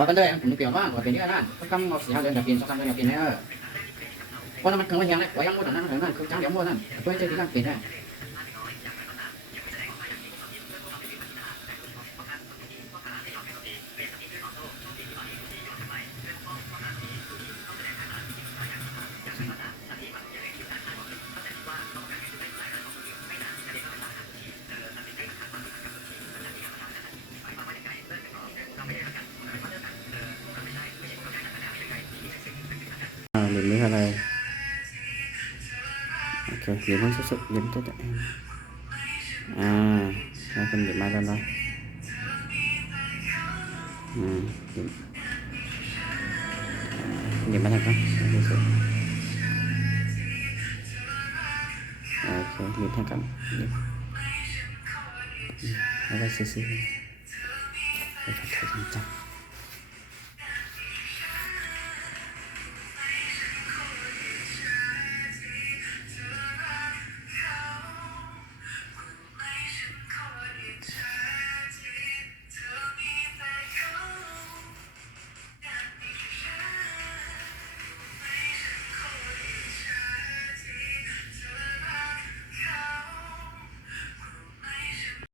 พอกันเลยผมนึกเกี่ยวว่าว่าเป็นนี่นั่นก็คำเอา4-5 เดือนจะกิน2-3 เดือนจะกินแล้วเพราะมันเครื่องมันยังเลยว่ายังหมดนั่นนั่นคือจ้างเดี๋ยวหมดนั่นเพื่อจะที่ร่างกินได้หรืออะไรโอเคหรือมันสุดๆหรือตัวแต่เราเป็นหรือมาแล้วเนาะหรือมาทางกันสุดโอเคหรือทางกันแล้วก็ซื้อไปถ่ายจัง